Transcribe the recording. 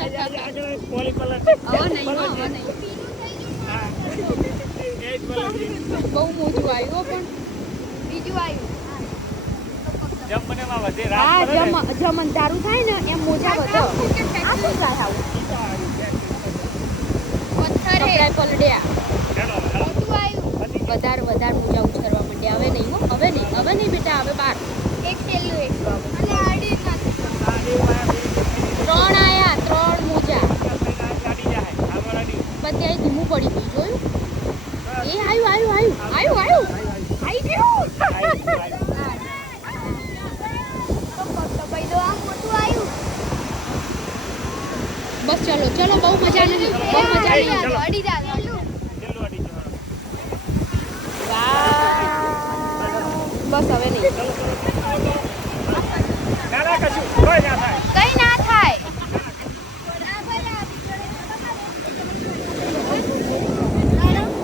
poly colour હવે નહીં હા એ જ કલર બહુ મોટું આવ્યું પણ બીજું આવ્યું જમ મને માં વધે હા રાત કરે જેમ અંધારું થાય ને એમ મોજા વધે આ શું થાય આવું પથ્થર હે કપડાં પલડ્યા મોટું આવ્યું વધારે મોજા ઉછળવા માંડ્યા હવે નહીં બેટા હવે બાર એક છેલ્લું એક અને આડી નથી 3 આયા 3 મોજા ગાડી જાય આગળ ગાડી પછી અહીં ધીમું પડી ગયું જોયું એ આવ્યું આવી ગયું તો ભાઈ દો આ મોટું આવ્યું બસ ચલો બહુ મજા નહીં અડી જા છેલ્લું ગાડી જવાનું વાહ બસ હવે નહીં